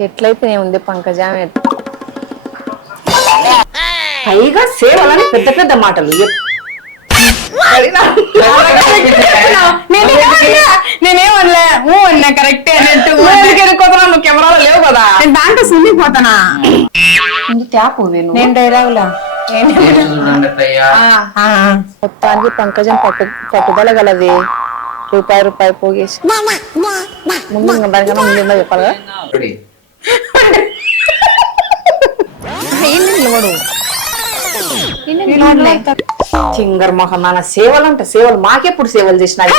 ఎట్లయితే ఉంది పంకజం పైగా సేవలని పెద్ద పెద్ద మాటలు. నేనేమనలే ఊ అన్నా కరెక్టే అన్నట్టు? నువ్వు కెమెరాలో లేవు కదా. నేను దాంట్లో సున్నిపోతానా ట్యాప్ నేను నేను డైలాగులా మొత్తానికి పంకజం పట్టు పట్టుదల గలది. రూపాయి రూపాయి పోగేసి. ముందు చెప్పాలి నిలబడు? చింగర్ మొహం నాన్న సేవలు అంటే సేవలు మాకెప్పుడు సేవలు చేసినాయి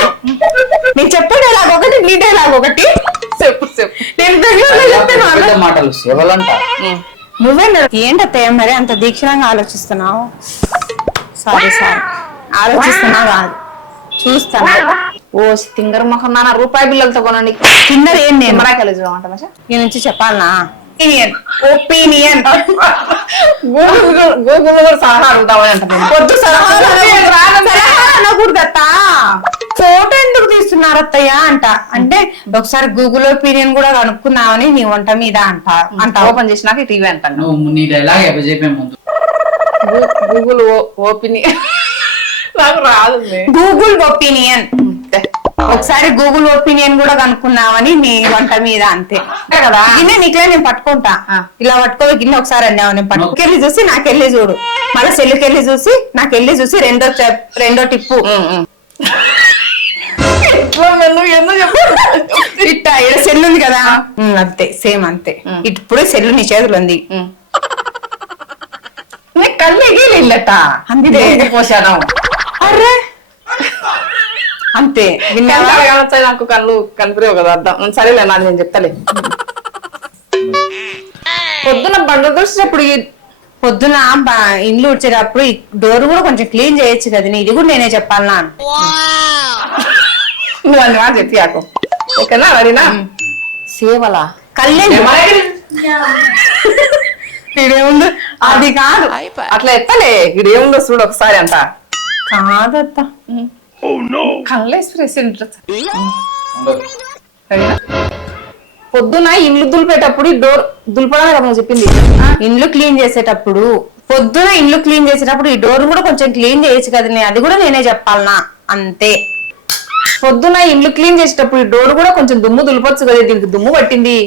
నేను చెప్పే డైలాగ్ ఒకటి నీ డైలాగ్ ఒకటి. చెప్పు చెప్పు. నేను చెప్తాను మాటలు సేవలంట. నువ్వే ఏంటత్తయ్య మరి అంత దీక్షణంగా ఆలోచిస్తున్నావు? సారీ సారీ ఆలోచిస్తున్నావు కాదు. చూస్తాను. ఓ తింగర్ మొహం నాన్న రూపాయి బిల్లలతో కొనండి. కింద ఏం నేను? కెమెరాకి చూడమంటా ఈ నుంచి చెప్పాలనా? ఒపీనియన్ ఒపీనియన్ గూగుల్ గూగుల్ కూడా సలహా ఉంటామని అంట పొద్దు అనకూడదత్తా ఫోటో ఎందుకు తీస్తున్నారు అత్తయ్య అంట. అంటే ఒకసారి గూగుల్ ఒపీనియన్ కూడా కనుక్కున్నామని నీ వంట మీద అంట. అంట. ఓపెన్ చేసినాక టీవీ అంటాను నీ డైలాగ్ ముందు. గూగుల్ ఓపెన్ నాకు రాదు గూగుల్ ఒపీనియన్. ఒకసారి గూగుల్ ఒపీనియన్ కూడా కనుక్కున్నామని నీ వంట మీద అంతే. కదా? గిన్నె నీకులే నేను పట్టుకుంటా. ఇలా పట్టుకో గిన్నె ఒకసారి అన్నావు నేను పట్టుకెళ్ళి చూసి నాకెళ్ళి చూడు. మళ్ళీ సెల్లుకెళ్ళి చూసి నాకెళ్ళి చూసి రెండో రెండో టిప్పు. ఇట్ట ఇక్కడ సెల్ ఉంది కదా? అంతే సేమ్ అంతే. ఇప్పుడు సెల్ నీ చేతులు ఉంది. కళ్ళు ఎగిలిల్లట అంతే. పోసాను? అర్రే అంతే. నాకు కళ్ళు కనిపిరేవు కదా అర్థం. సరేలే నాది నేను చెప్తాలే. పొద్దున బండ్లు దూసినప్పుడు ఈ- పొద్దున బా- ఇండ్లు వచ్చేటప్పుడు ఈ డోర్ కూడా కొంచెం క్లీన్ చేయొచ్చు కదా నీ ఇది కూడా నేనే చెప్పాలనా నువ్వు అన్ని మాట చెప్పి ఆకు. ఓకేనా అడినా సేవలా? కళ్ళే ఇదేముంది అది కాదు. అట్లా ఎత్తలే. ఇక్కడ ఏముందో చూడు ఒకసారి అంట కాదత్త. కళ్ళు ఎక్స్ప్రెస్ పొద్దున ఇల్లు దులిపేటప్పుడు ఈ డోర్ కదా నువ్వు చెప్పింది. ఇండ్లు క్లీన్ చేసేటప్పుడు పొద్దున ఇండ్లు క్లీన్ చేసేటప్పుడు ఈ డోర్ కూడా కొంచెం క్లీన్ చేయొచ్చు కదా అది కూడా నేనే చెప్పాలనా? అంతే. పొద్దున ఇల్లు క్లీన్ చేసేటప్పుడు ఈ డోర్ కూడా కొంచెం దుమ్ము దులపొచ్చు కదా దీనికి దుమ్ము పట్టింది.